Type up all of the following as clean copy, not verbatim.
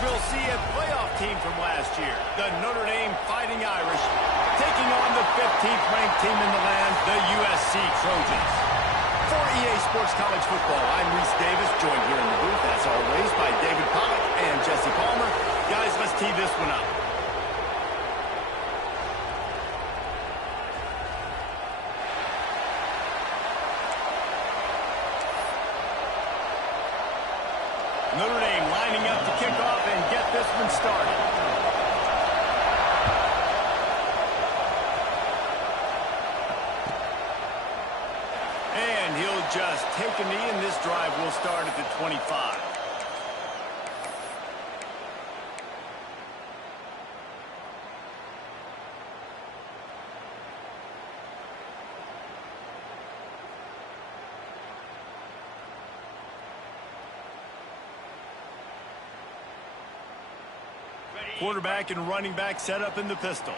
we'll see a playoff team from last year, the Notre Dame Fighting Irish, taking on the 15th ranked team in the land, the USC Trojans. For EA Sports College Football, I'm Reese Davis, joined here in the booth, as always, by David Pollack and Jesse Palmer. Guys, let's tee this one up. Notre Dame lining up to kick off and get this one started. And he'll just take a knee, and this drive will start at the 25. Quarterback and running back set up in the pistol.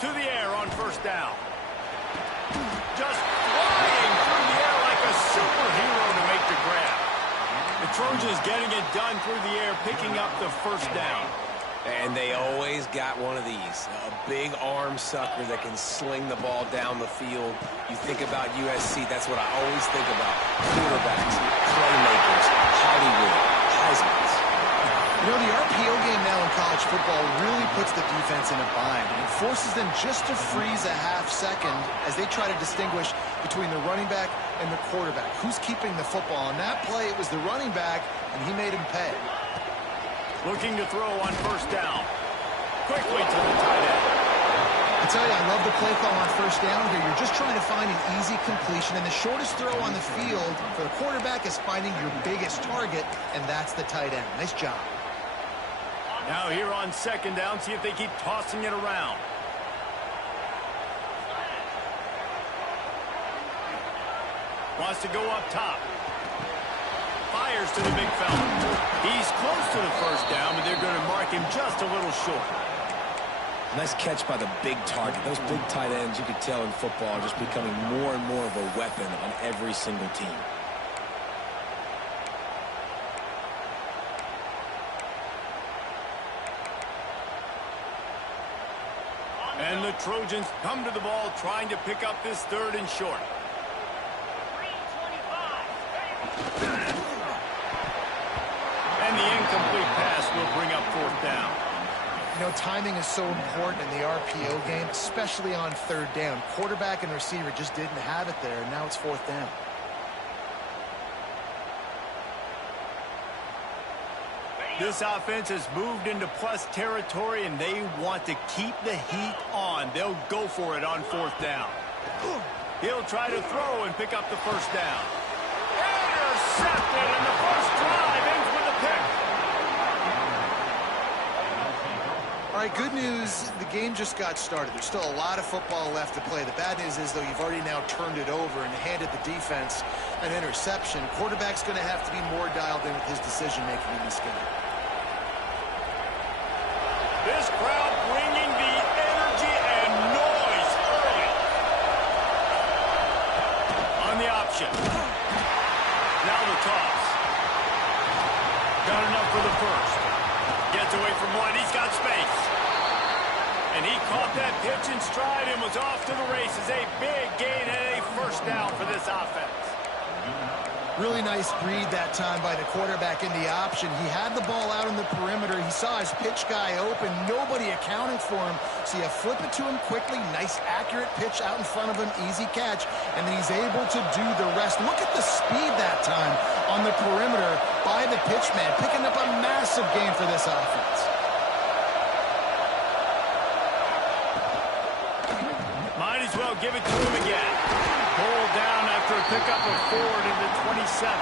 To the air on first down. Just flying through the air like a superhero to make the grab. The Trojans getting it done through the air, picking up the first down. And they always got one of these, a big arm sucker that can sling the ball down the field. You think about USC, that's what I always think about. Quarterbacks, playmakers, Hollywood. You know, the RPO game now in college football really puts the defense in a bind and forces them just to freeze a half second as they try to distinguish between the running back and the quarterback. Who's keeping the football? On that play, it was the running back, and he made him pay. Looking to throw on first down. Quickly to the tight end. I tell you, I love the play call on first down here. You're just trying to find an easy completion, and the shortest throw on the field for the quarterback is finding your biggest target, and that's the tight end. Nice job. Now here on second down, see if they keep tossing it around. Wants to go up top. Fires to the big fella. He's close to the first down, but they're going to mark him just a little short. Nice catch by the big target. Those big tight ends, you could tell in football, are just becoming more and more of a weapon on every single team. And the Trojans come to the ball trying to pick up this third and short. And the incomplete pass will bring up fourth down. You know, timing is so important in the RPO game, especially on third down. Quarterback and receiver just didn't have it there, and now it's fourth down. This offense has moved into plus territory, and they want to keep the heat on. They'll go for it on fourth down. He'll try to throw and pick up the first down. Intercepted, and the first drive ends with a pick. All right, good news, the game just got started. There's still a lot of football left to play. The bad news is, though, you've already now turned it over and handed the defense an interception. Quarterback's going to have to be more dialed in with his decision-making in this game. This crowd bringing the energy and noise early. On the option. Now the toss. Got enough for the first. Gets away from one. He's got space. And he caught that pitch in stride and was off to the races. A big gain and a first down for this offense. Really nice read that time by the quarterback in the option. He had the ball out on the perimeter. He saw his pitch guy open. Nobody accounting for him. So you flip it to him quickly. Nice, accurate pitch out in front of him. Easy catch. And then he's able to do the rest. Look at the speed that time on the perimeter by the pitch man. Picking up a massive gain for this offense. Might as well give it to him again. Pulled down after a pickup of 4 to the 27.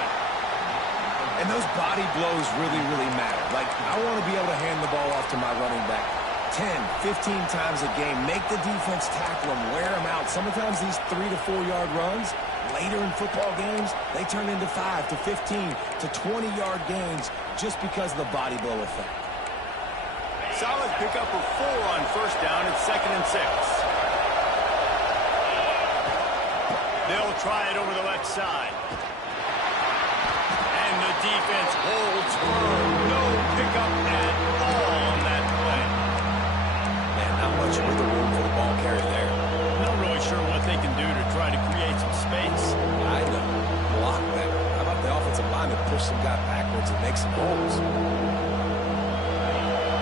And those body blows really, really matter. Like, I want to be able to hand the ball off to my running back 10, 15 times a game. Make the defense tackle them, wear them out. Sometimes these 3 to 4 yard runs, later in football games, they turn into 5 to 15 to 20 yard gains just because of the body blow effect. Solid pickup of 4 on first down at 2nd and 6. They'll try it over the left side. And the defense holds firm. No pickup at all on that play. Man, not much wiggle room for the ball carrier there. Not really sure what they can do to try to create some space. I know. Block better. How about the offensive lineman push some guy backwards and make some holes?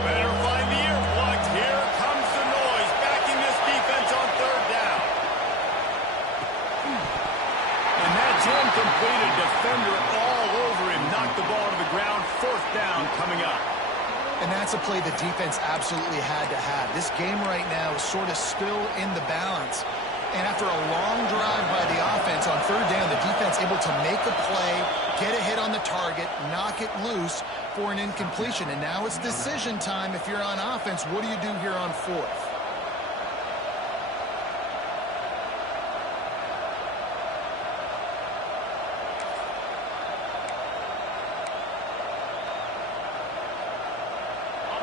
Better find the earplugs. Here comes the noise. Backing this defense on third down. And that's incomplete. A defender all over him. Knocked the ball to the ground. Fourth down coming up. And that's a play the defense absolutely had to have. This game right now is sort of still in the balance. And after a long drive by the offense on third down, the defense able to make a play, get a hit on the target, knock it loose for an incompletion. And now it's decision time. If you're on offense, what do you do here on fourth?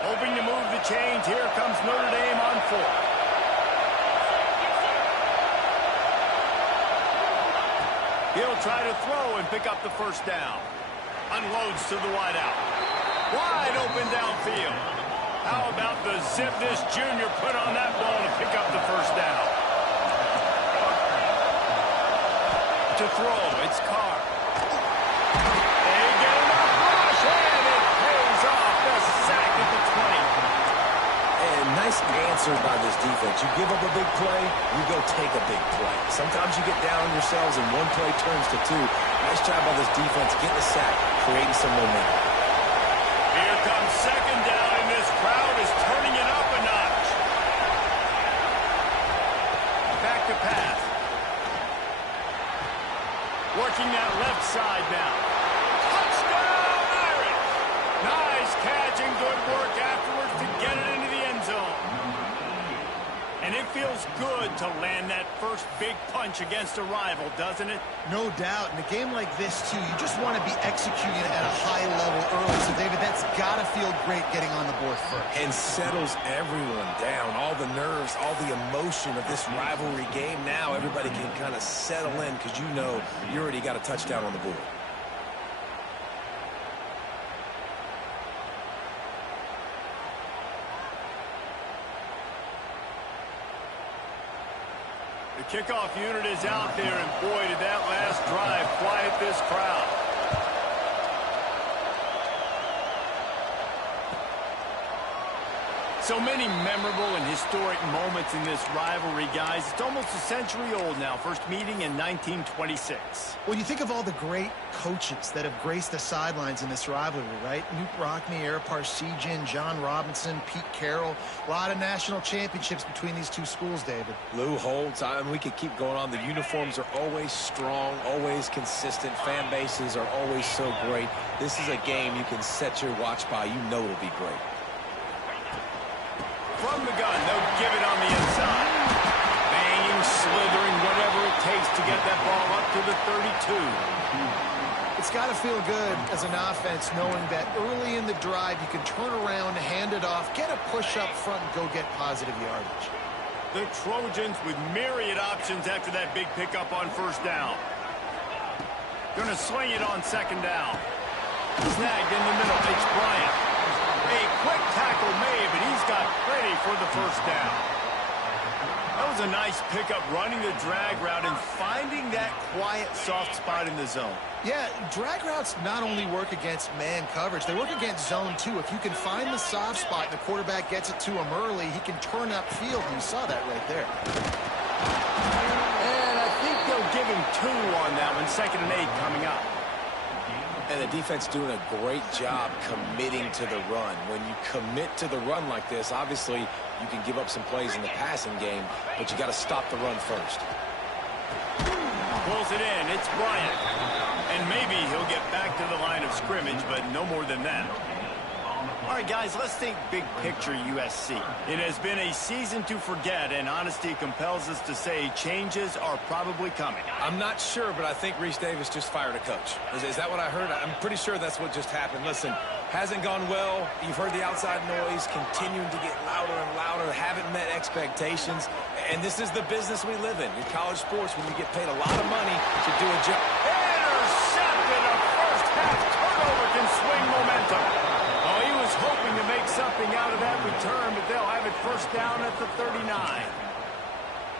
Hoping to move the chains. Here comes Notre Dame on fourth. He'll try to throw and pick up the first down. Unloads to the wideout. Wide open downfield. How about the Zipness Jr. put on that ball to pick up the first down? To throw, it's Carr. They get enough rush, and it pays off. The sack at the 20. And nice answer by this defense. You give up a big play, you go take a big play. Sometimes you get down on yourselves and one play turns to two. Nice job by this defense getting a sack, creating some momentum. Here comes second down, and this crowd is turning it up a notch. Back to pass. Working that left side now. Touchdown, Irish! Nice catch and good work afterwards to get it into the end zone. And it feels good to land that first big punch against a rival, doesn't it? No doubt. In a game like this, too, you just want to be executing at a high level early. So, David, that's got to feel great getting on the board first. And settles everyone down. All the nerves, all the emotion of this rivalry game. Now everybody can kind of settle in because you know you already got a touchdown on the board. The kickoff unit is out there, and boy, did that last drive quiet this crowd. So many memorable and historic moments in this rivalry, guys. It's almost a century old now. First meeting in 1926. Well, you think of all the great coaches that have graced the sidelines in this rivalry, right? Newt Rockne, Ara Parseghian, John Robinson, Pete Carroll. A lot of national championships between these two schools, David. Lou Holtz, we could keep going on. The uniforms are always strong, always consistent. Fan bases are always so great. This is a game you can set your watch by. You know it'll be great. From the gun, they'll give it on the inside. Banging, slithering, whatever it takes to get that ball up to the 32. It's got to feel good as an offense knowing that early in the drive you can turn around, hand it off, get a push up front, and go get positive yardage. The Trojans with myriad options after that big pickup on first down. Going to swing it on second down. Snagged in the middle. It's Bryant. A quick tackle made, but he's got plenty for the first down. That was a nice pickup, running the drag route and finding that quiet, soft spot in the zone. Yeah, drag routes not only work against man coverage, they work against zone too. If you can find the soft spot and the quarterback gets it to him early, he can turn upfield, and you saw that right there. And I think they'll give him 2 on that one. 2nd and 8 coming up. And the defense doing a great job committing to the run. When you commit to the run like this, obviously you can give up some plays in the passing game, but you got to stop the run first. Pulls it in. It's Bryant. And maybe he'll get back to the line of scrimmage, but no more than that. All right, guys, let's think big picture USC. It has been a season to forget, and honesty compels us to say changes are probably coming. I'm not sure, but I think Reese Davis just fired a coach. Is that what I heard? I'm pretty sure that's what just happened. Listen, hasn't gone well. You've heard the outside noise continuing to get louder and louder, haven't met expectations. And this is the business we live in college sports, when you get paid a lot of money to do a job. Intercepted, a first half turnover something out of that return, but they'll have it first down at the 39.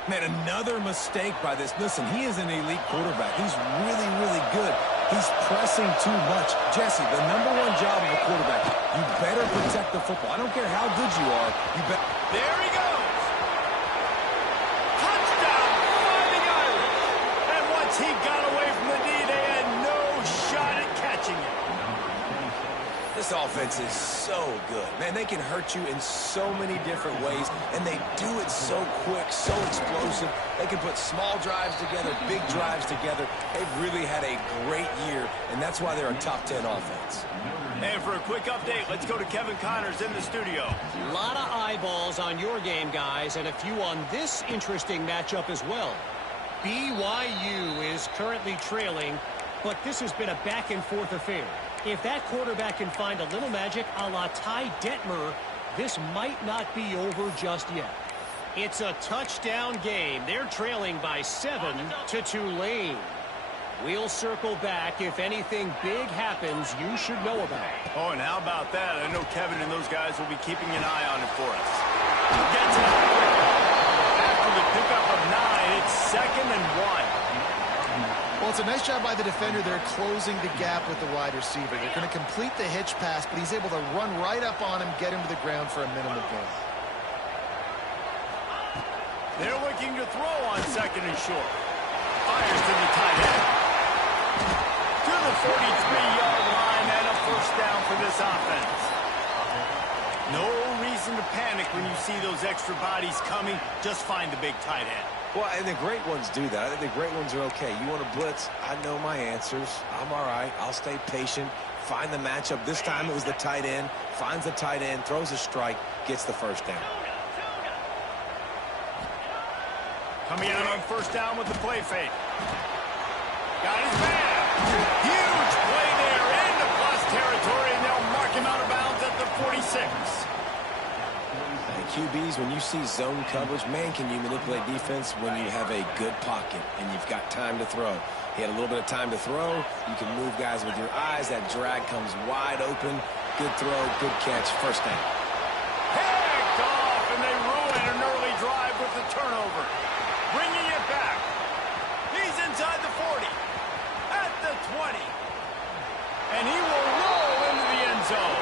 Man, another mistake by this. Listen, he is an elite quarterback. He's really, really good. He's pressing too much. Jesse, the #1 job of a quarterback, you better protect the football. I don't care how good you are. You better. There he goes. Touchdown, Fighting Irish. And once he got away from the D, they had no shot at catching him. This offense is so good. Man, they can hurt you in so many different ways, and they do it so quick, so explosive. They can put small drives together, big drives together. They've really had a great year, and that's why they're a top 10 offense. And for a quick update, let's go to Kevin Connors in the studio. A lot of eyeballs on your game, guys, and a few on this interesting matchup as well. BYU is currently trailing, but this has been a back-and-forth affair. If that quarterback can find a little magic a la Ty Detmer, this might not be over just yet. It's a touchdown game. They're trailing by 7 to Tulane. We'll circle back. If anything big happens, you should know about it. Oh, and how about that? I know Kevin and those guys will be keeping an eye on it for us. Gets it. After the pickup of 9, it's 2nd and 1. Well, it's a nice job by the defender. They're closing the gap with the wide receiver. They're going to complete the hitch pass, but he's able to run right up on him, get him to the ground for a minimal gain. They're looking to throw on 2nd and short. Fires to the tight end. To the 43-yard line and a first down for this offense. No reason to panic when you see those extra bodies coming. Just find the big tight end. Well, and the great ones do that. I think the great ones are okay. You want to blitz? I know my answers. I'm all right. I'll stay patient. Find the matchup. This time it was the tight end. Finds the tight end, throws a strike, gets the first down. Coming out on first down with the play fake. Got his man. Huge play there into plus territory, and they'll mark him out of bounds at the 46. QBs, when you see zone coverage, man, can you manipulate defense when you have a good pocket and you've got time to throw. He had a little bit of time to throw. You can move guys with your eyes. That drag comes wide open. Good throw, good catch, first down. Picked off, and they ruin an early drive with the turnover. Bringing it back. He's inside the 40. At the 20. And he will roll into the end zone.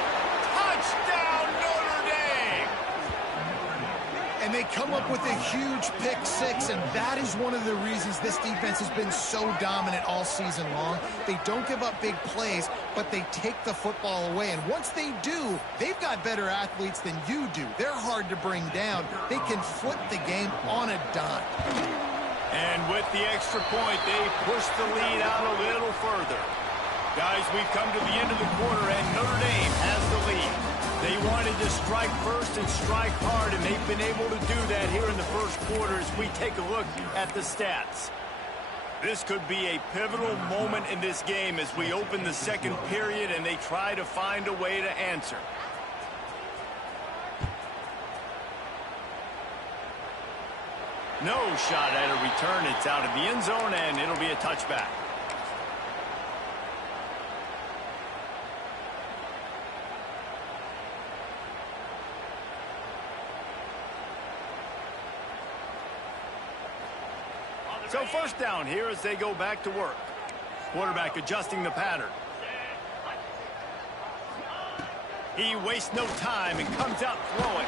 Touchdown, Notre Dame! And they come up with a huge pick six, and that is one of the reasons this defense has been so dominant all season long. They don't give up big plays, but they take the football away. And once they do, they've got better athletes than you do. They're hard to bring down. They can flip the game on a dime. And with the extra point, they push the lead out a little further. Guys, we've come to the end of the quarter, and Notre Dame has the lead. They wanted to strike first and strike hard, and they've been able to do that here in the first quarter as we take a look at the stats. This could be a pivotal moment in this game as we open the second period and they try to find a way to answer. No shot at a return. It's out of the end zone, and it'll be a touchback. So first down here as they go back to work. Quarterback adjusting the pattern. He wastes no time and comes out throwing.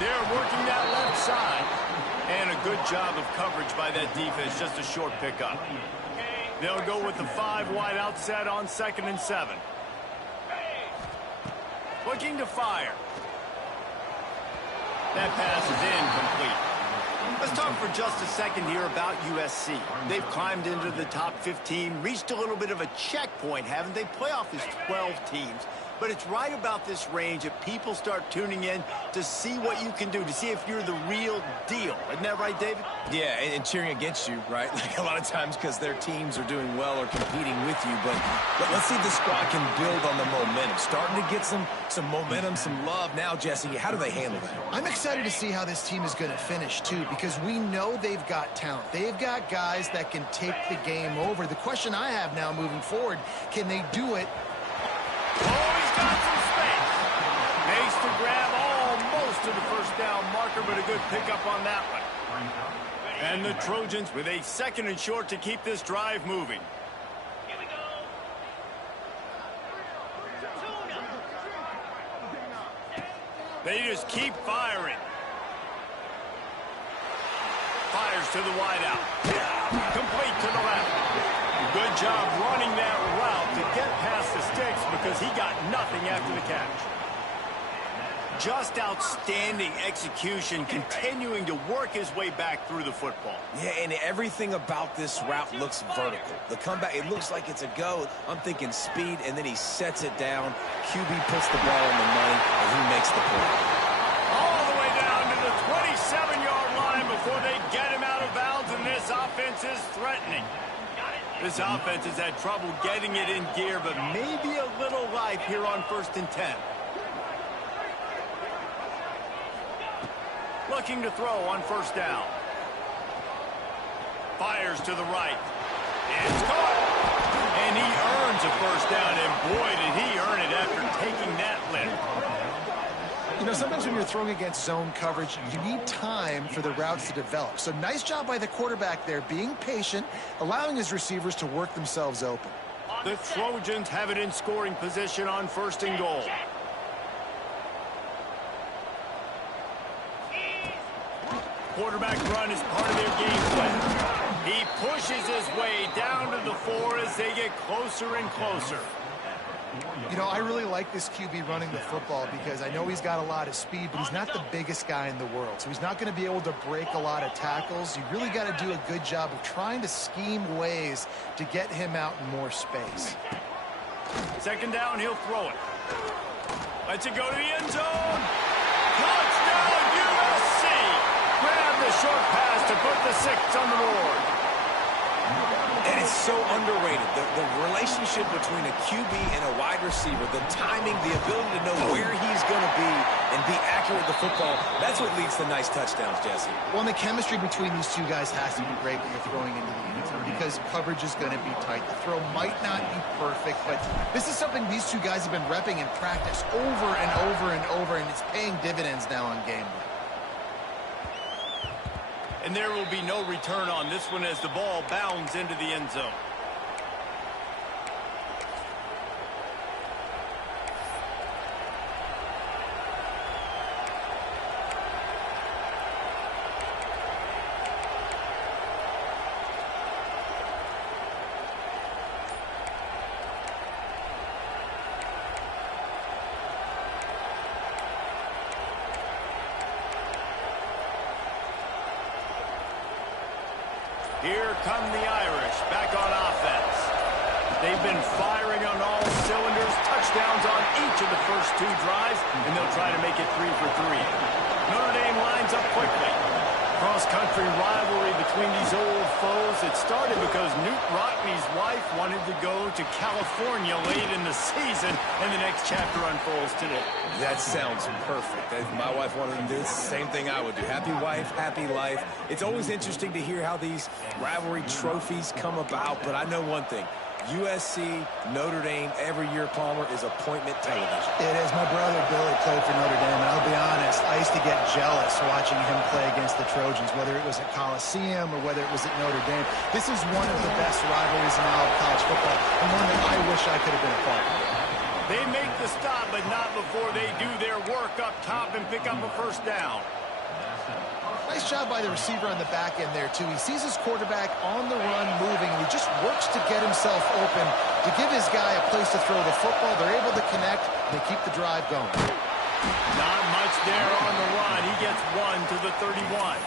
They're working that left side. And a good job of coverage by that defense. Just a short pickup. They'll go with the 5 wide out set on 2nd and 7. Looking to fire. That pass is incomplete. Let's talk for just a second here about USC. They've climbed into the top 15, reached a little bit of a checkpoint, haven't they? Playoff is 12 teams. But it's right about this range that people start tuning in to see what you can do, to see if you're the real deal. Isn't that right, David? Yeah, and cheering against you, right? Like a lot of times because their teams are doing well or competing with you. But let's see if the squad can build on the momentum. Starting to get some momentum, some love. Now, Jesse, how do they handle that? I'm excited to see how this team is going to finish, too, because we know they've got talent. They've got guys that can take the game over. The question I have now moving forward, can they do it? Oh, he's got some space. Makes the grab to the first down marker, but a good pickup on that one. And the Trojans with a 2nd and short to keep this drive moving. Here we go. They just keep firing. Fires to the wideout. Complete to the left. Good job running that route to get past the sticks because he got nothing after the catch. Just outstanding execution, continuing to work his way back through the football. Yeah, and everything about this route looks vertical. The comeback, it looks like it's a go. I'm thinking speed, and then he sets it down. QB puts the ball on the money, and he makes the play. All the way down to the 27-yard line before they get him out of bounds, and this offense is threatening. This offense has had trouble getting it in gear, but maybe a little life here on 1st and 10. Looking to throw on 1st down. Fires to the right. It's caught. And he earns a 1st down, and boy, did he earn it after taking that lift. You know, sometimes when you're throwing against zone coverage, you need time for the routes to develop. So nice job by the quarterback there, being patient, allowing his receivers to work themselves open. The Trojans have it in scoring position on 1st and goal. Quarterback run is part of their game plan. He pushes his way down to the 4 as they get closer and closer. You know, I really like this QB running the football because I know he's got a lot of speed, but he's not the biggest guy in the world. So he's not going to be able to break a lot of tackles. You really got to do a good job of trying to scheme ways to get him out in more space. 2nd down, he'll throw it. Lets it go to the end zone. Touchdown, USC! Grab the short pass to put the 6 on the board. And it's so underrated. The relationship between a QB and a wide receiver, the timing, the ability to know where he's going to be and be accurate with the football, that's what leads to nice touchdowns, Jesse. Well, and the chemistry between these two guys has to be great when you're throwing into the end zone because coverage is going to be tight. The throw might not be perfect, but this is something these two guys have been repping in practice over and over and over, and it's paying dividends now on game day. And there will be no return on this one as the ball bounds into the end zone. Here come the Irish back on offense. They've been firing on all cylinders, touchdowns on each of the first 2 drives, and they'll try to make it 3 for 3. Notre Dame lines up quickly. Cross-country rivalry between these old foes. It started because Newt Rockne's wife wanted to go to California late in the season, and the next chapter unfolds today. That sounds perfect. If my wife wanted to do the same thing I would do. Happy wife, happy life. It's always interesting to hear how these rivalry trophies come about, but I know one thing. USC, Notre Dame, every year, Palmer, is appointment television. It is. My brother Billy played for Notre Dame, and I'll be honest, I used to get jealous watching him play against the Trojans, whether it was at Coliseum or whether it was at Notre Dame. This is one of the best rivalries in all of college football, and one that I wish I could have been a part of. They make the stop, but not before they do their work up top and pick up a 1st down. Nice job by the receiver on the back end there, too. He sees his quarterback on the run moving, and he just works to get himself open to give his guy a place to throw the football. They're able to connect, and they keep the drive going. Not much there on the run. He gets 1 to the 31.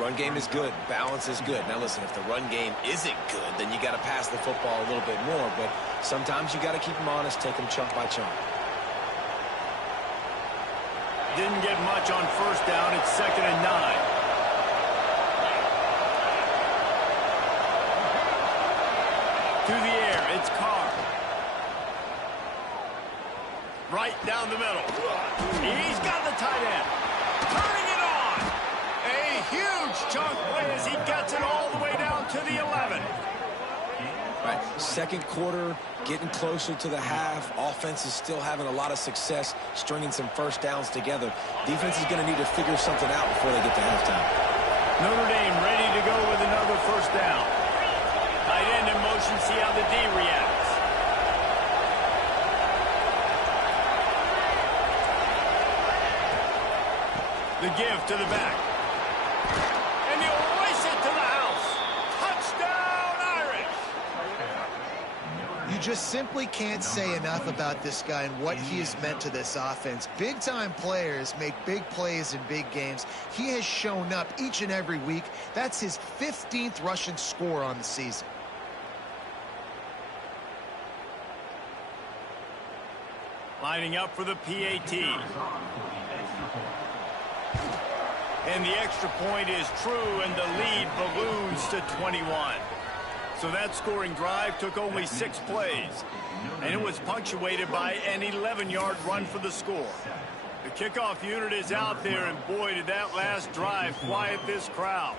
Run game is good. Balance is good. Now, listen, if the run game isn't good, then you got to pass the football a little bit more. But sometimes you got to keep them honest, take them chunk by chunk. Didn't get much on 1st down. It's 2nd and 9. To the air, it's Carr. Right down the middle. He's got the tight end. Turning it on. A huge chunk play as he gets it all the way down to the 11. Right. Second quarter, getting closer to the half. Offense is still having a lot of success stringing some first downs together. Defense is going to need to figure something out before they get to halftime. Notre Dame ready to go with another first down. Tight end in motion, see how the D reacts. The give to the back. And he'll race it to the house. Touchdown, Irish! You just simply can't say enough about this guy and what he has meant to this offense. Big-time players make big plays in big games. He has shown up each and every week. That's his 15th rushing score on the season. Lining up for the PAT. And the extra point is true, and the lead balloons to 21. So that scoring drive took only 6 plays, and it was punctuated by an 11-yard run for the score. The kickoff unit is out there, and boy, did that last drive quiet this crowd.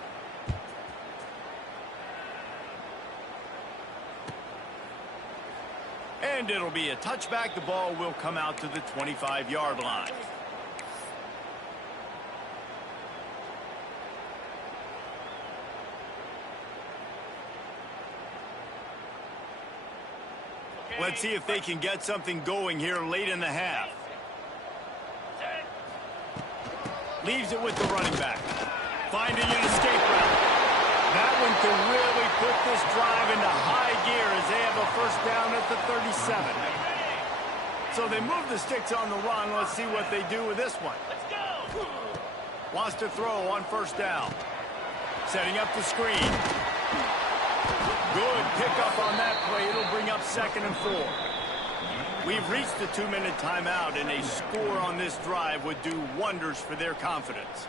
And it'll be a touchback. The ball will come out to the 25-yard line. Let's see if they can get something going here late in the half. Leaves it with the running back. Finding an escape route. That one can really put this drive into high gear as they have a first down at the 37. So they move the sticks on the run. Let's see what they do with this one. Let's go. Wants to throw on first down. Setting up the screen. Good pickup on that play. It'll bring up 2nd and 4. We've reached the 2-minute timeout, and a score on this drive would do wonders for their confidence.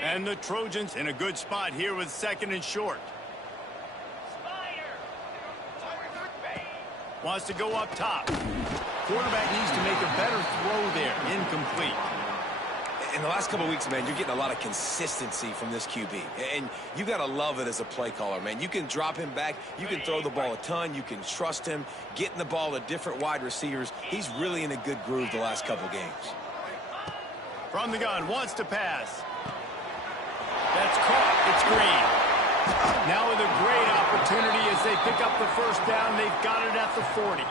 And the Trojans in a good spot here with 2nd and short. Wants to go up top. Quarterback needs to make a better throw there. Incomplete. In the last couple of weeks, man, you're getting a lot of consistency from this QB. And you got to love it as a play caller, man. You can drop him back. You can throw the ball a ton. You can trust him. Getting the ball to different wide receivers. He's really in a good groove the last couple games. From the gun, wants to pass. That's caught. It's Green. Now with a great opportunity as they pick up the first down. They've got it at the 40.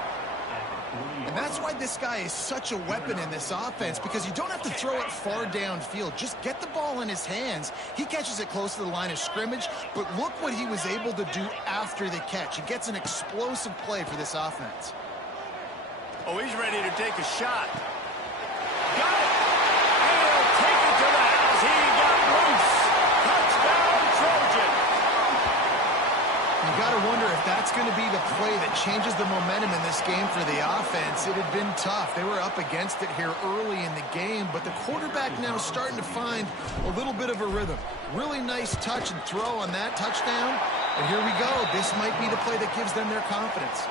And that's why this guy is such a weapon in this offense, because you don't have to throw it far downfield. Just get the ball in his hands. He catches it close to the line of scrimmage, but look what he was able to do after the catch. He gets an explosive play for this offense. Oh, he's ready to take a shot. Got it! And he'll take it to the house. He got loose. Touchdown, Trojan. You got to wonder if that's going to be the play that changes the momentum in this game for the offense. It had been tough. They were up against it here early in the game, but the quarterback now starting to find a little bit of a rhythm. Really nice touch and throw on that touchdown. And here we go. This might be the play that gives them their confidence.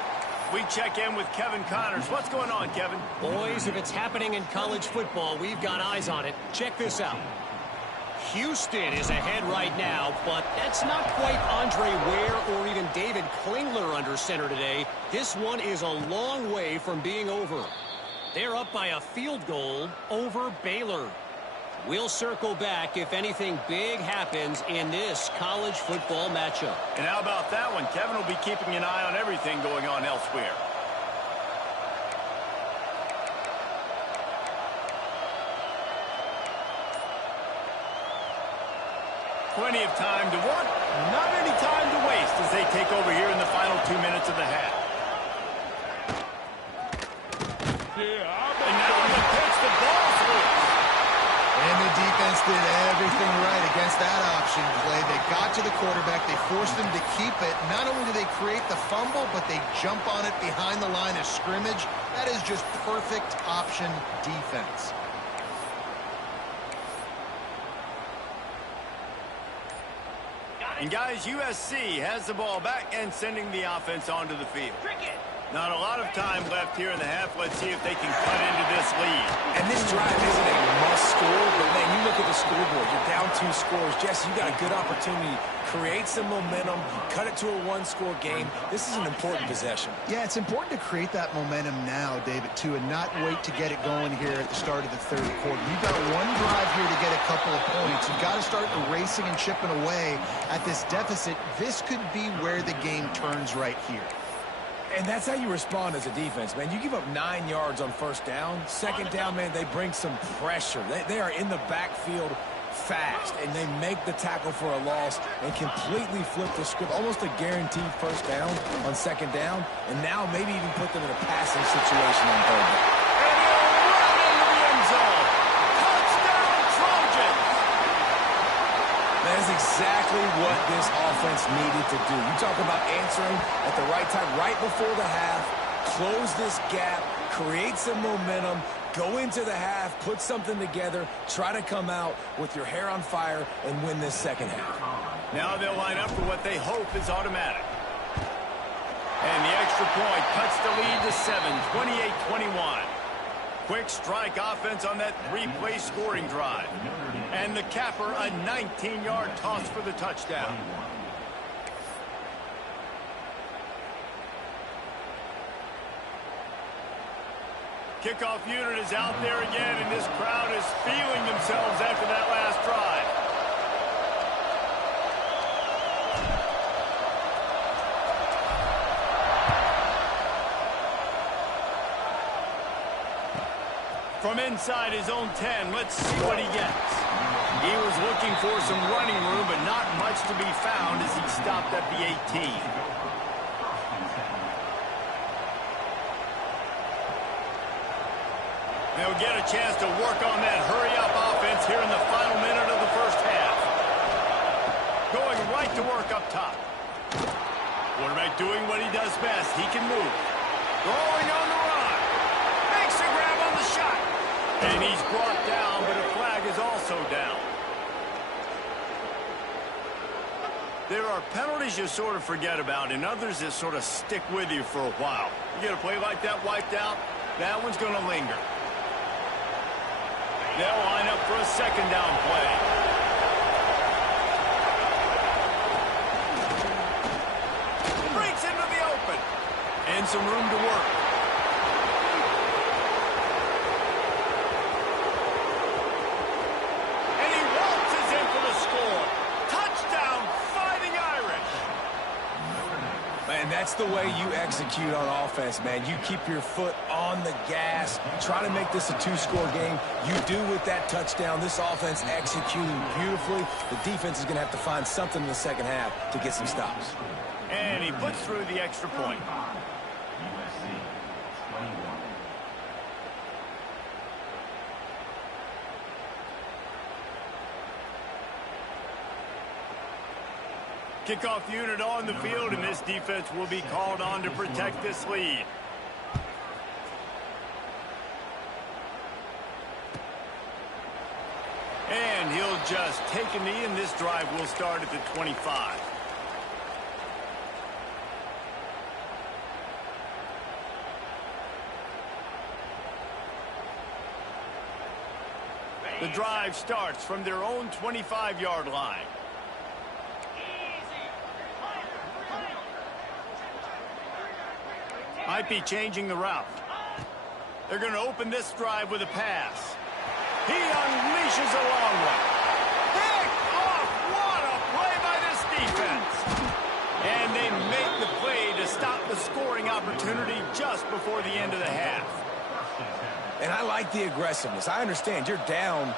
We check in with Kevin Connors. What's going on, Kevin? Boys, if it's happening in college football, we've got eyes on it. Check this out. Houston is ahead right now, but that's not quite Andre Ware or even David Klingler under center today. This one is a long way from being over. They're up by a field goal over Baylor. We'll circle back if anything big happens in this college football matchup. And how about that one? Kevin will be keeping an eye on everything going on elsewhere. Plenty of time to work, not any time to waste as they take over here in the final 2 minutes of the half. And now the pitch, the ball's loose. And the defense did everything right against that option play. They got to the quarterback. They forced him to keep it. Not only do they create the fumble, but they jump on it behind the line of scrimmage. That is just perfect option defense. And guys, USC has the ball back and sending the offense onto the field. Not a lot of time left here in the half. Let's see if they can cut into this lead. And this drive isn't a must score, but man, you look at the scoreboard. You're down 2 scores. Jesse, you got a good opportunity. Create some momentum. Cut it to a 1-score game. This is an important possession. Yeah, it's important to create that momentum now, David, too, and not wait to get it going here at the start of the third quarter. You've got one drive here to get a couple of points. You've got to start erasing and chipping away at this deficit. This could be where the game turns right here. And that's how you respond as a defense, man. You give up 9 yards on first down. Second down, man, they bring some pressure. They are in the backfield fast, and they make the tackle for a loss and completely flip the script. Almost a guaranteed first down on second down, and now maybe even put them in a passing situation on third down. And he'll run into the end zone. Touchdown, Trojans! That is exactly what this offense needed to do. You talk about answering at the right time, right before the half, close this gap, create some momentum, go into the half, put something together, try to come out with your hair on fire and win this second half. Now they'll line up for what they hope is automatic. And the extra point cuts the lead to 7, 28-21. Quick strike offense on that 3-play scoring drive. And the capper, a 19-yard toss for the touchdown. Kickoff unit is out there again, and this crowd is feeling themselves after that last drive. From inside his own 10, let's see what he gets. He was looking for some running room, but not much to be found as he stopped at the 18. They'll get a chance to work on that hurry-up offense here in the final minute of the first half. Going right to work up top. Quarterback doing what he does best. He can move. Rolling on the run. Makes a grab on the shot. And he's brought down, but a flag is also down. There are penalties you sort of forget about, and others that sort of stick with you for a while. You get a play like that wiped out, that one's going to linger. They'll line up for a second down play. Breaks into the open. And some room to work. And he waltzes in for the score. Touchdown, Fighting Irish. Man, that's the way you execute on offense, man. You keep your foot on the gas, try to make this a 2-score game. You do with that touchdown. This offense executing beautifully. The defense is going to have to find something in the second half to get some stops. And he puts through the extra point. Kickoff unit on the field, and this defense will be called on to protect this lead. And he'll just take a knee, and this drive will start at the 25. The drive starts from their own 25-yard line. Might be changing the route. They're going to open this drive with a pass. He unleashes a long one. Picked off. What a play by this defense. And they make the play to stop the scoring opportunity just before the end of the half. And I like the aggressiveness. I understand you're down,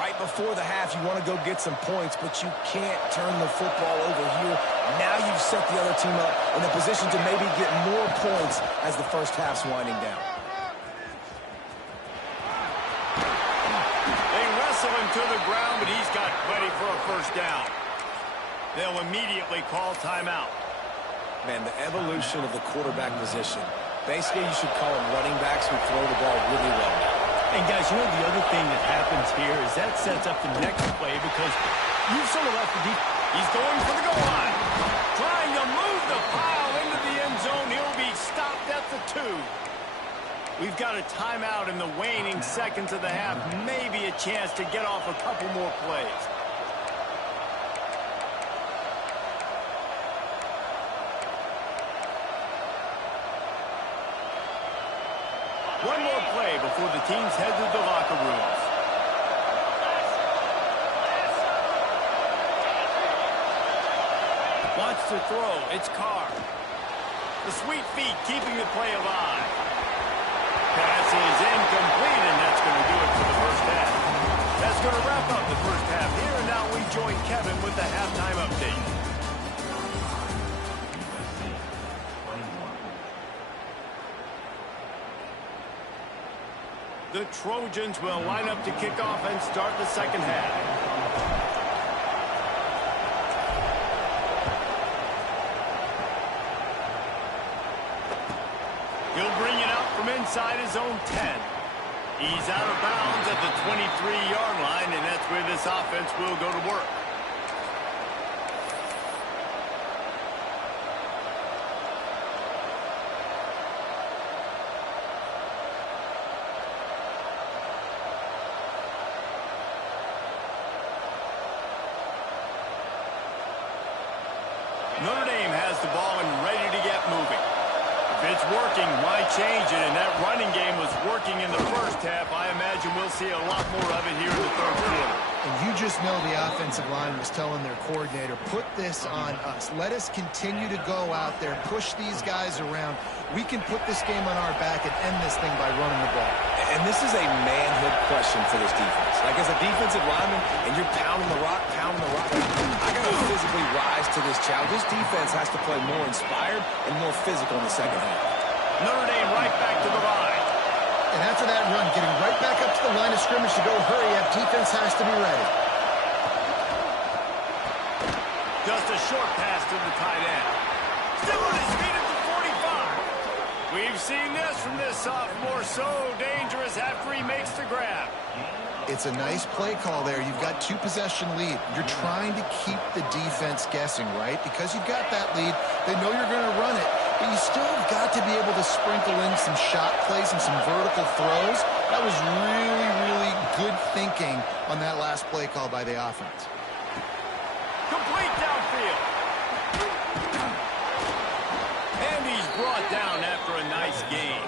right before the half. You want to go get some points, but you can't turn the football over here. Now you've set the other team up in a position to maybe get more points as the first half's winding down. They wrestle him to the ground, but he's got plenty for a first down. They'll immediately call timeout. Man, the evolution of the quarterback position. Basically, you should call them running backs who throw the ball really well. And, guys, the other thing that happens here is that sets up the next play because you've sort of left the He's going for the goal line. Trying to move the pile into the end zone. He'll be stopped at the 2. We've got a timeout in the waning seconds of the half. Maybe a chance to get off a couple more plays. One more play before the teams head to the locker rooms. Wants to throw. It's Carr. The sweet feet keeping the play alive. Pass is incomplete, and that's going to do it for the first half. That's going to wrap up the first half here, and now we join Kevin with the halftime update. The Trojans will line up to kick off and start the second half. He'll bring it out from inside his own 10. He's out of bounds at the 23-yard line, and that's where this offense will go to work. Notre Dame has the ball and ready to get moving. If it's working, why change it? And that running game was working in the first half. I imagine we'll see a lot more of it here in the third quarter. And you just know the offensive line was telling their coordinator, put this on us. Let us continue to go out there, push these guys around. We can put this game on our back and end this thing by running the ball. And this is a manhood question for this defense. Like, as a defensive lineman, and you're pounding the rock, I got to physically rise to this challenge. This defense has to play more inspired and more physical in the second half. Notre Dame right back to the line. And after that run, getting right back up to the line of scrimmage to go hurry up, defense has to be ready. Just a short pass to the tight end. Still on his feet at the 45. We've seen this from this sophomore. So dangerous after he makes the grab. It's a nice play call there. You've got 2-possession lead. You're trying to keep the defense guessing, right? Because you've got that lead, they know you're going to run it, but you still have got to be able to sprinkle in some shot plays and some vertical throws. That was really, really good thinking on that last play call by the offense. Complete downfield. And he's brought down after a nice game.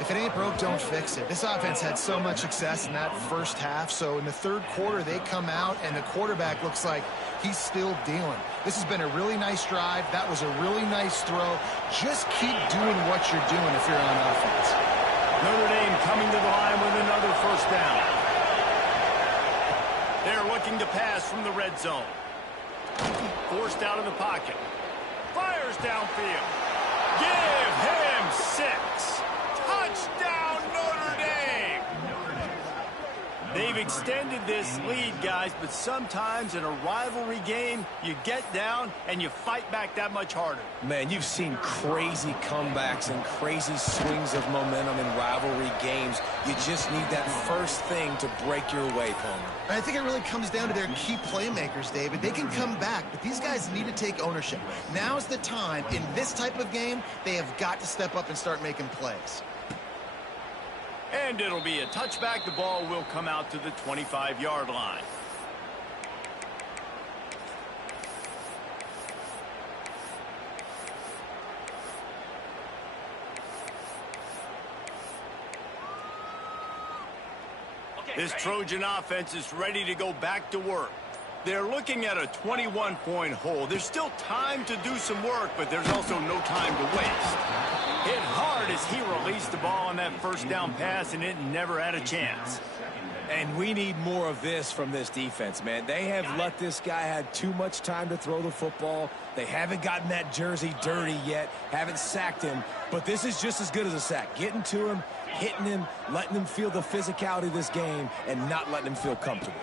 If it ain't broke, don't fix it. This offense had so much success in that first half, so in the third quarter, they come out, and the quarterback looks like he's still dealing. This has been a really nice drive. That was a really nice throw. Just keep doing what you're doing if you're on offense. Notre Dame coming to the line with another first down. They're looking to pass from the red zone. Forced out of the pocket. Fires downfield. Give him 6. Touchdown, Notre Dame! They've extended this lead, guys, but sometimes in a rivalry game, you get down and you fight back that much harder. Man, you've seen crazy comebacks and crazy swings of momentum in rivalry games. You just need that first thing to break your way, Palmer. I think it really comes down to their key playmakers, David. They can come back, but these guys need to take ownership. Now's the time. In this type of game, they have got to step up and start making plays. And it'll be a touchback. The ball will come out to the 25-yard line. This Trojan offense is ready to go back to work. They're looking at a 21-point hole. There's still time to do some work, but there's also no time to waste. Hit hard as he released the ball on that first down pass, and it never had a chance. And we need more of this from this defense, man. They have let this guy have too much time to throw the football. They haven't gotten that jersey dirty yet, haven't sacked him. But this is just as good as a sack. Getting to him, hitting him, letting him feel the physicality of this game, and not letting him feel comfortable.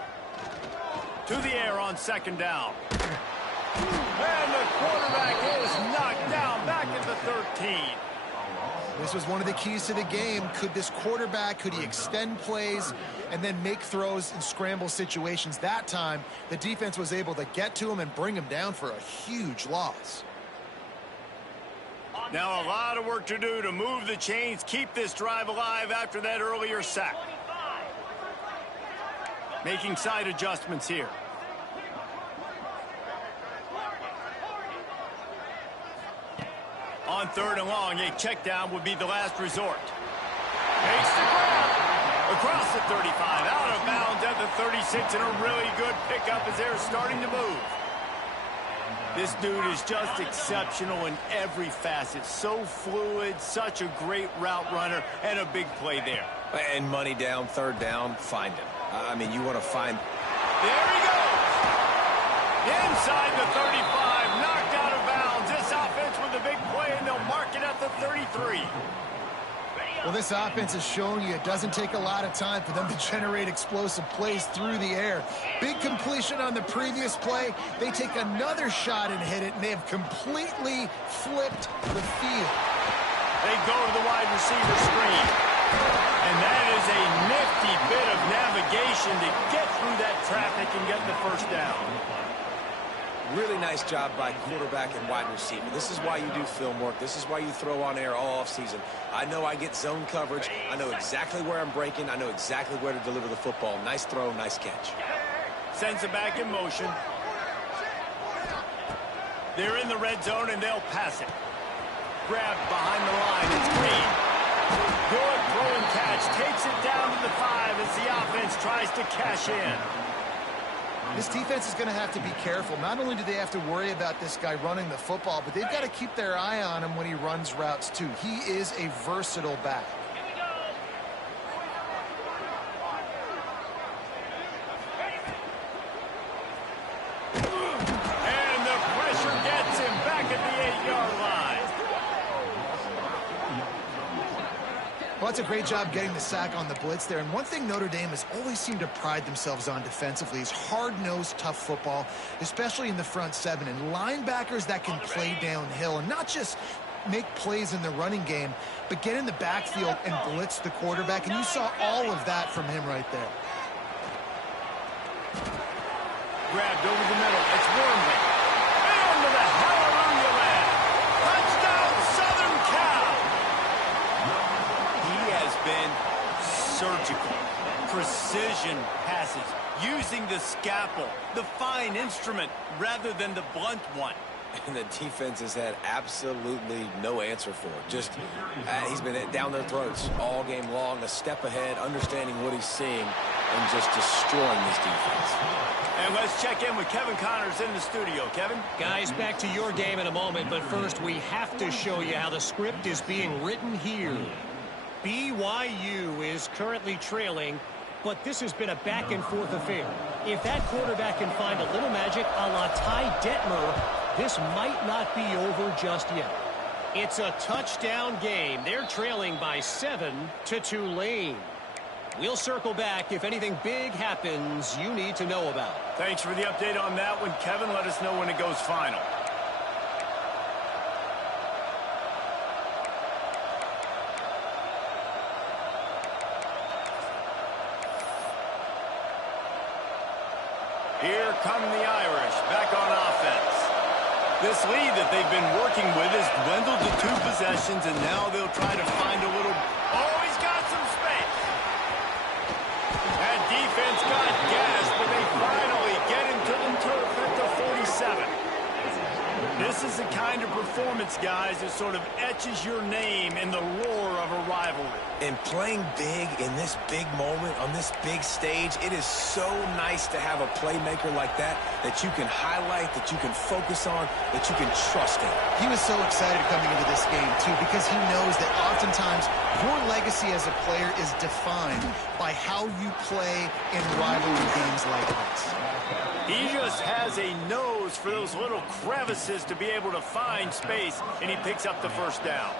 To the air on second down. And the quarterback is knocked down back at the 13. This was one of the keys to the game. Could this quarterback, could he extend plays and then make throws in scramble situations? That time, the defense was able to get to him and bring him down for a huge loss. Now a lot of work to do to move the chains, keep this drive alive after that earlier sack. Making side adjustments here. On 3rd and long, a check down would be the last resort. Makes the grab. Across the 35, out of bounds at the 36, and a really good pickup as they're starting to move. This dude is just exceptional in every facet. So fluid, such a great route runner, and a big play there. And money down, 3rd down, find him. I mean, you want to find... There he goes! Inside the 35, knocked out of bounds. This offense with a big play, and they'll mark it at the 33. Well, this offense is showing you it doesn't take a lot of time for them to generate explosive plays through the air. Big completion on the previous play. They take another shot and hit it, and they have completely flipped the field. They go to the wide receiver screen. And that is a nifty bit of navigation to get through that traffic and get the first down. Really nice job by quarterback and wide receiver. This is why you do film work. This is why you throw on air all offseason. I know I get zone coverage. I know exactly where I'm breaking. I know exactly where to deliver the football. Nice throw, nice catch. Sends it back in motion. They're in the red zone, and they'll pass it. Grabbed behind the line. It's Green. Good throw and catch. Takes it down to the 5 as the offense tries to cash in. This defense is going to have to be careful. Not only do they have to worry about this guy running the football, but they've got to keep their eye on him when he runs routes too. He is a versatile back. And the pressure gets him back at the 8-yard line. Well, that's a great job getting the sack on the blitz there. And one thing Notre Dame has always seemed to pride themselves on defensively is hard-nosed, tough football, especially in the front 7. And linebackers that can play downhill and not just make plays in the running game, but get in the backfield and blitz the quarterback. And you saw all of that from him right there. Grabbed over the middle. It's Wormley. Into the hallelujah land. Touchdown, Southern Cal. He has been surgical. Precision passes. Using the scalpel, the fine instrument, rather than the blunt one. And the defense has had absolutely no answer for it. Just, he's been down their throats all game long, a step ahead, understanding what he's seeing, and just destroying this defense. And let's check in with Kevin Connors in the studio. Kevin? Guys, back to your game in a moment, but first we have to show you how the script is being written here. BYU is currently trailing, but this has been a back-and-forth affair. If that quarterback can find a little magic a la Ty Detmer, this might not be over just yet. It's a touchdown game. They're trailing by 7 to Tulane. We'll circle back if anything big happens you need to know about. Thanks for the update on that one, Kevin. Let us know when it goes final. Here come the Irish back on offense. This lead that they've been working with has dwindled to 2 possessions, and now they'll try to find a little... Oh, he's got some space. That defense got gas, but they finally get him to the turf at the 47. This is the kind of performance, guys, that sort of etches your name in the roar of a rivalry. And playing big in this big moment, on this big stage, it is so nice to have a playmaker like that you can highlight, that you can focus on, that you can trust in. He was so excited coming into this game, too, because he knows that oftentimes your legacy as a player is defined by how you play in rivalry games like this. He just has a nose for those little crevices to be able to find space, and he picks up the first down.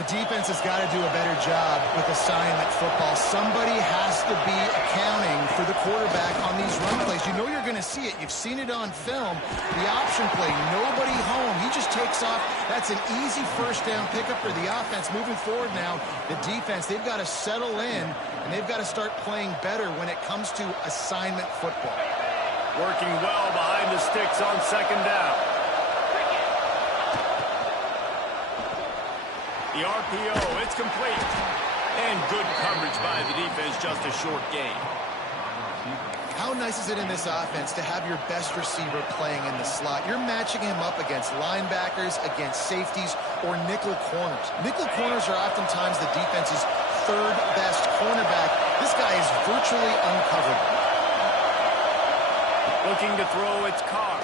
The defense has got to do a better job with assignment football. Somebody has to be accounting for the quarterback on these run plays. You know you're going to see it. You've seen it on film. The option play, nobody home. He just takes off. That's an easy first down pickup for the offense. Moving forward now, the defense, they've got to settle in, and they've got to start playing better when it comes to assignment football. Working well behind the sticks on second down. The RPO, it's complete. And good coverage by the defense, just a short gain. How nice is it in this offense to have your best receiver playing in the slot? You're matching him up against linebackers, against safeties, or nickel corners. Nickel corners are oftentimes the defense's third best cornerback. This guy is virtually uncoverable. Looking to throw, it's Carr.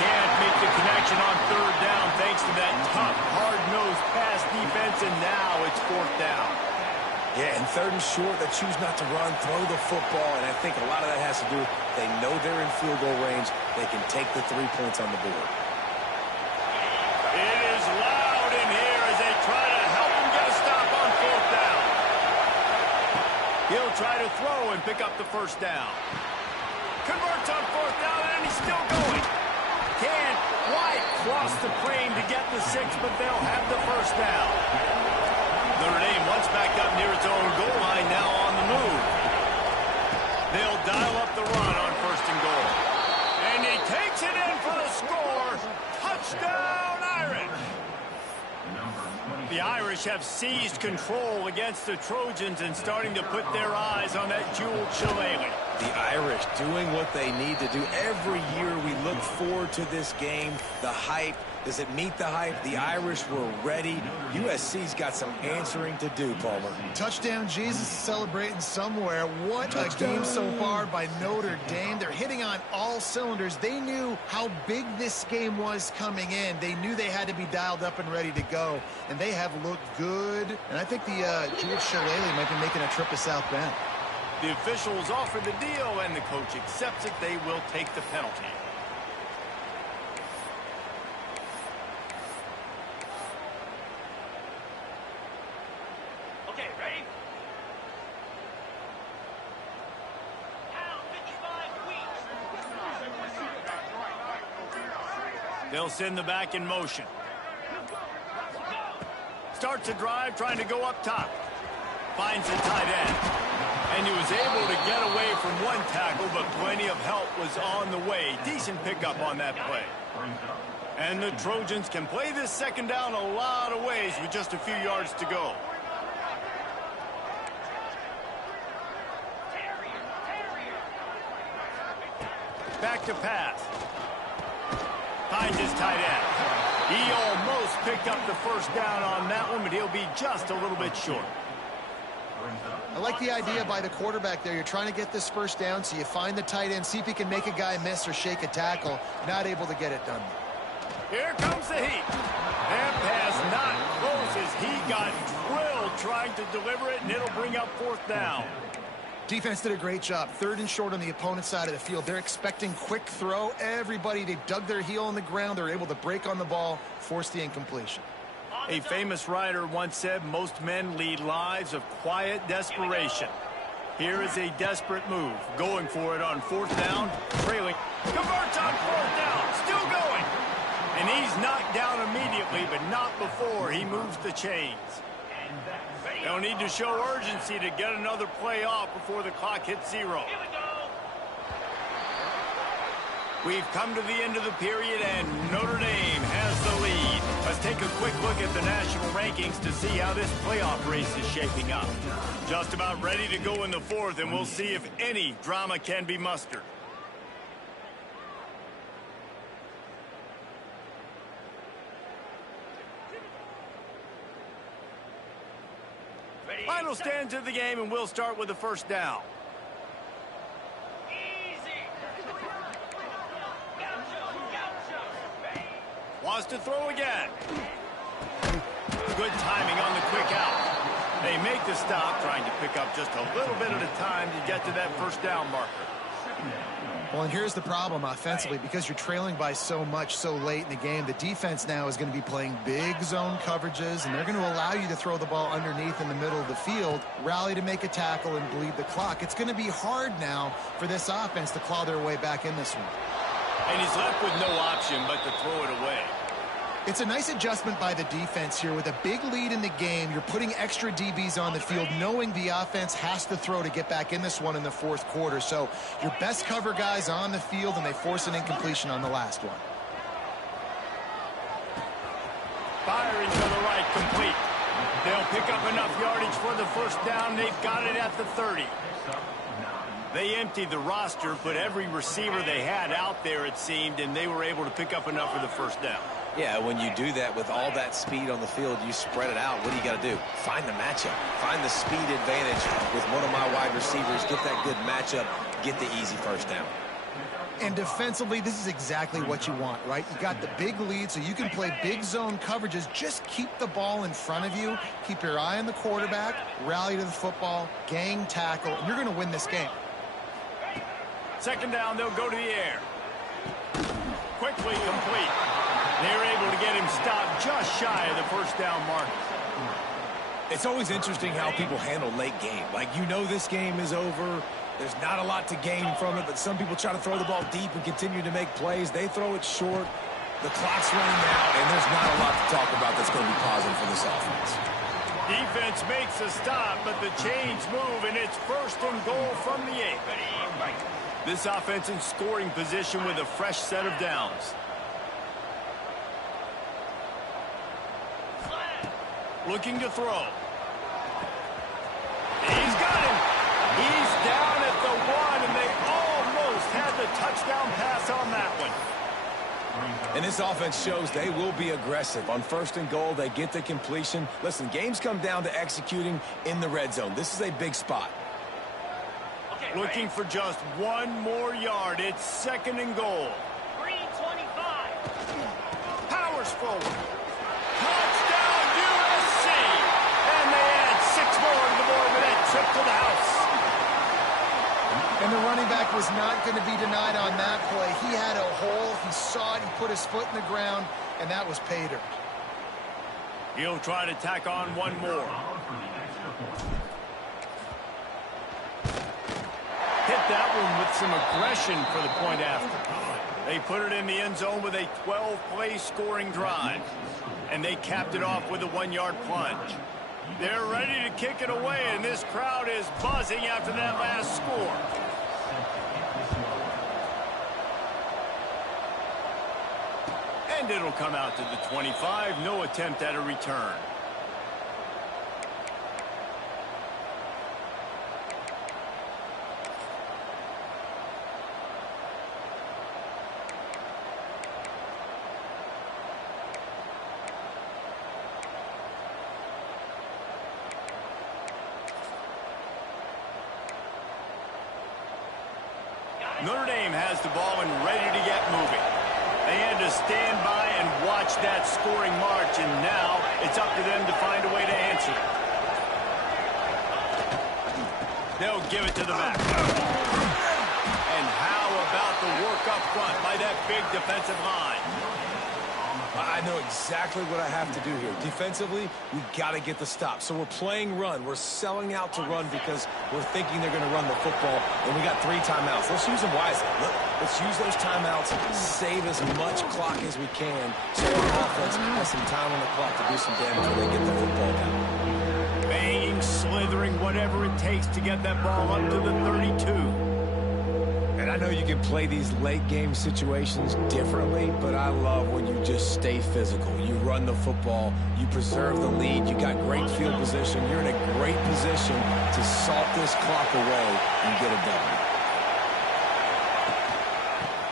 Can't make the connection on third down thanks to that tough, hard-nosed pass defense, and now it's fourth down. Yeah, and third and short, they choose not to run, throw the football, and I think a lot of that has to do with they know they're in field goal range. They can take the 3 points on the board. It is loud in here as they try to help him get a stop on fourth down. He'll try to throw and pick up the first down. Converts on fourth down, and he's still going. Can't quite cross the plane to get the 6, but they'll have the first down. Notre Dame once backed up near its own goal line, now on the move. They'll dial up the run on first and goal. And he takes it in for the score. Touchdown, Irish! The Irish have seized control against the Trojans and starting to put their eyes on that jeweled shillelagh. The Irish doing what they need to do. Every year we look forward to this game. The hype, does it meet the hype? The Irish were ready. USC's got some answering to do, Palmer. Touchdown Jesus is celebrating somewhere. What a game so far by Notre Dame. They're hitting on all cylinders. They knew how big this game was coming in. They knew they had to be dialed up and ready to go. And they have looked good. And I think the jeweled shillelagh might be making a trip to South Bend. The officials offer the deal, and the coach accepts it. They will take the penalty. Okay, ready? They'll send the back in motion. Starts a drive, trying to go up top. Finds the tight end. And he was able to get away from one tackle, but plenty of help was on the way. Decent pickup on that play. And the Trojans can play this second down a lot of ways with just a few yards to go. Back to pass. Finds his tight end. He almost picked up the first down on that one, but he'll be just a little bit short. I like the idea by the quarterback there. You're trying to get this first down, so you find the tight end, see if he can make a guy miss or shake a tackle. Not able to get it done. Here comes the heat. That pass not close as he got drilled trying to deliver it, and it'll bring up fourth down. Defense did a great job. Third and short on the opponent's side of the field. They're expecting quick throw. Everybody, they've dug their heel on the ground. They're able to break on the ball, force the incompletion. A famous writer once said, most men lead lives of quiet desperation. Here is a desperate move. Going for it on fourth down, trailing. Converts on fourth down, still going. And he's knocked down immediately, but not before he moves the chains. They'll need to show urgency to get another play off before the clock hits 0. We've come to the end of the period, and Notre Dame has the lead. Let's take a quick look at the national rankings to see how this playoff race is shaping up. Just about ready to go in the fourth, and we'll see if any drama can be mustered. Final stands of the game, and we'll start with the first down. Wants to throw again. Good timing on the quick out. They make the stop, trying to pick up just a little bit at a time to get to that first down marker. Well, and here's the problem offensively. Because you're trailing by so much so late in the game, the defense now is going to be playing big zone coverages, and they're going to allow you to throw the ball underneath in the middle of the field, rally to make a tackle, and bleed the clock. It's going to be hard now for this offense to claw their way back in this one. And he's left with no option but to throw it away. It's a nice adjustment by the defense here. With a big lead in the game, you're putting extra DBs on the field, knowing the offense has to throw to get back in this one in the fourth quarter. So your best cover guys on the field, and they force an incompletion on the last one. Firing to the right, complete. They'll pick up enough yardage for the first down. They've got it at the 30. They emptied the roster, put every receiver they had out there, it seemed, and they were able to pick up enough for the first down. Yeah, when you do that with all that speed on the field, you spread it out. What do you got to do? Find the matchup. Find the speed advantage with one of my wide receivers. Get that good matchup. Get the easy first down. And defensively, this is exactly what you want, right? You got the big lead, so you can play big zone coverages. Just keep the ball in front of you. Keep your eye on the quarterback. Rally to the football. Gang tackle. And you're going to win this game. Second down, they'll go to the air. Quickly complete. They're able to get him stopped just shy of the first down mark. It's always interesting how people handle late game. Like, you know this game is over. There's not a lot to gain from it, but some people try to throw the ball deep and continue to make plays. They throw it short. The clock's running out, and there's not a lot to talk about that's going to be positive for this offense. Defense makes a stop, but the chains move, and it's first and goal from the 8. This offense in scoring position with a fresh set of downs. Looking to throw. He's got him. He's down at the 1, and they almost had the touchdown pass on that one. And this offense shows they will be aggressive. On first and goal, they get the completion. Listen, games come down to executing in the red zone. This is a big spot. Looking for just one more yard. It's second and goal. 325. Powers forward. Touchdown, USC! And they add 6 more to the board with that trip to the house. And the running back was not going to be denied on that play. He had a hole. He saw it. He put his foot in the ground, and that was pay dirt. He'll try to tack on one more. Hit that one with some aggression for the point after. They put it in the end zone with a 12-play scoring drive. And they capped it off with a 1-yard plunge. They're ready to kick it away, and this crowd is buzzing after that last score. And it'll come out to the 25. No attempt at a return. Notre Dame has the ball and ready to get moving. They had to stand by and watch that scoring march, and now it's up to them to find a way to answer it. They'll give it to the back. And how about the work up front by that big defensive line? I know exactly what I have to do here. Defensively, we got to get the stop. So we're playing run. We're selling out to run because we're thinking they're going to run the football, and we got 3 timeouts. Let's use them wisely. Let's use those timeouts, save as much clock as we can so our offense has some time on the clock to do some damage when they get the football down. Banging, slithering, whatever it takes to get that ball up to the 32. And I know you can play these late game situations differently, but I love when you just stay physical. You run the football, you preserve the lead, you got great field position, you're in a great position to salt this clock away and get a W.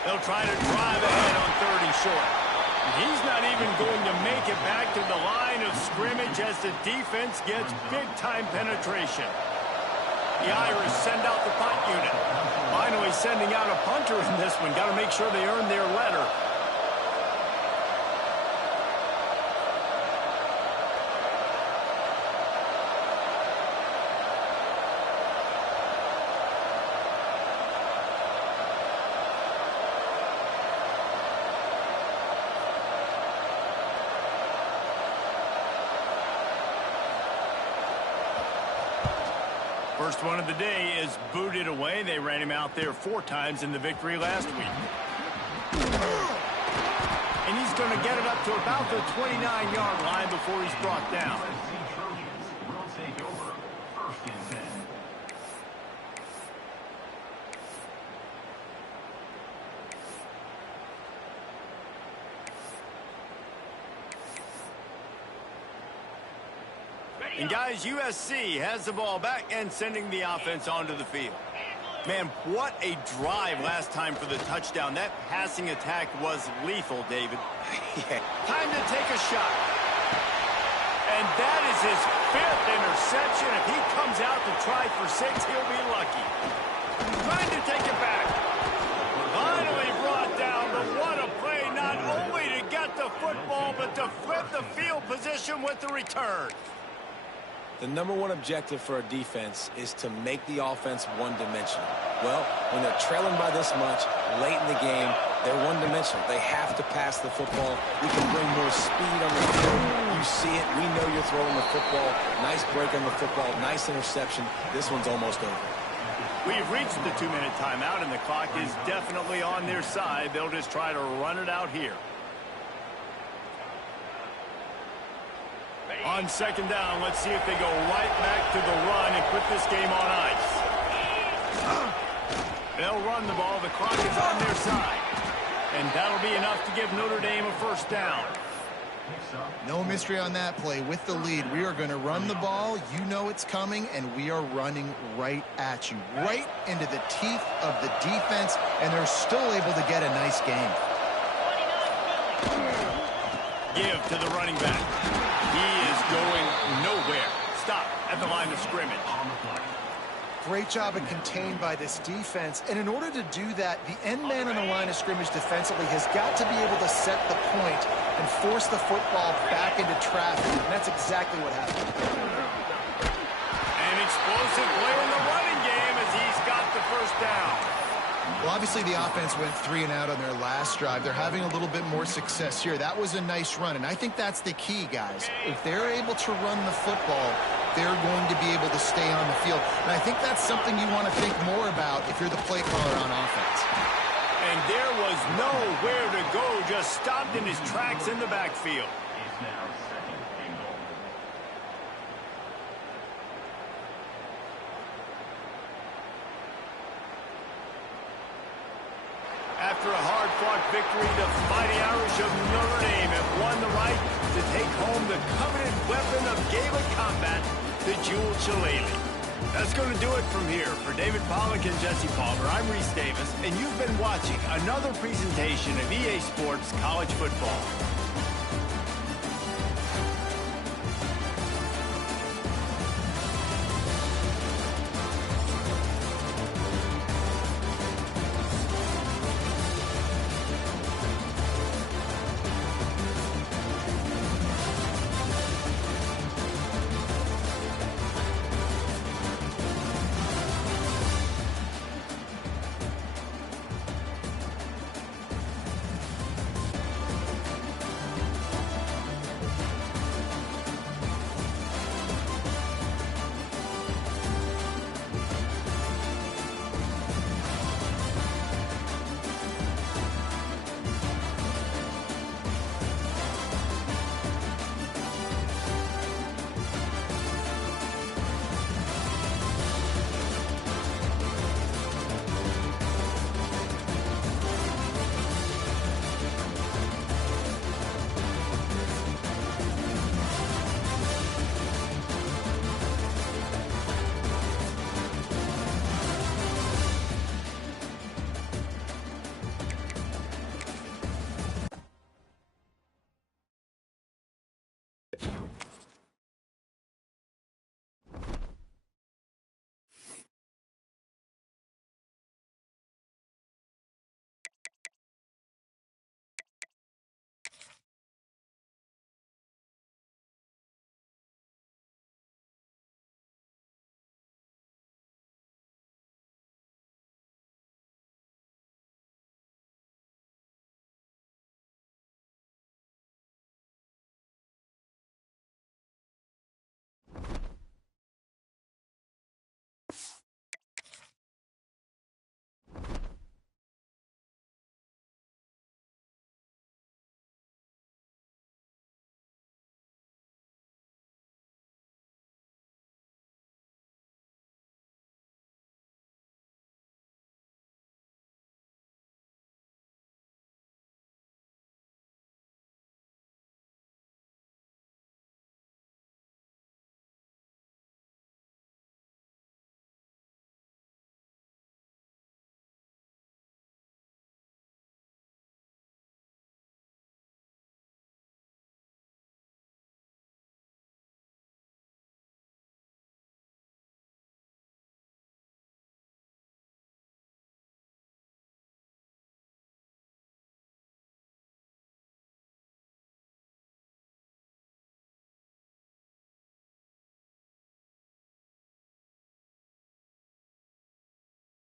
They'll try to drive ahead on 30 short. He's not even going to make it back to the line of scrimmage as the defense gets big-time penetration. The Irish send out the punt unit. Finally sending out a punter in this one. Got to make sure they earn their letter. First one of the day is booted away. They ran him out there 4 times in the victory last week. And he's going to get it up to about the 29-yard line before he's brought down. And guys, USC has the ball back and sending the offense onto the field. Man, what a drive last time for the touchdown. That passing attack was lethal, David. Yeah. Time to take a shot. And that is his 5th interception. If he comes out to try for 6, he'll be lucky. Trying to take it back. Finally brought down, but what a play. Not only to get the football, but to flip the field position with the return. The number one objective for a defense is to make the offense one-dimensional. Well, when they're trailing by this much late in the game, they're one-dimensional. They have to pass the football. You can bring more speed on the field. You see it. We know you're throwing the football. Nice break on the football. Nice interception. This one's almost over. We've reached the 2-minute timeout, and the clock is definitely on their side. They'll just try to run it out here. On second down, let's see if they go right back to the run and put this game on ice. They'll run the ball. The clock is on their side. And that'll be enough to give Notre Dame a first down. No mystery on that play. With the lead, we are going to run the ball. You know it's coming, and we are running right at you, right into the teeth of the defense, and they're still able to get a nice gain. Give to the running back. He is going nowhere. Stop at the line of scrimmage. Great job of contained by this defense. And in order to do that, the end man on the line of scrimmage defensively has got to be able to set the point and force the football back into traffic. And that's exactly what happened. An explosive play in the running game as he's got the first down. Well, obviously the offense went 3 and out on their last drive. They're having a little bit more success here. That was a nice run, and I think that's the key, guys. If they're able to run the football, they're going to be able to stay on the field. And I think that's something you want to think more about if you're the play caller on offense. And there was nowhere to go, just stopped in his tracks in the backfield. After a hard-fought victory, the Mighty Irish of Notre Dame have won the right to take home the coveted weapon of Gaelic combat, the Jewel Shillelagh. That's going to do it from here. For David Pollack and Jesse Palmer, I'm Reese Davis, and you've been watching another presentation of EA Sports College Football.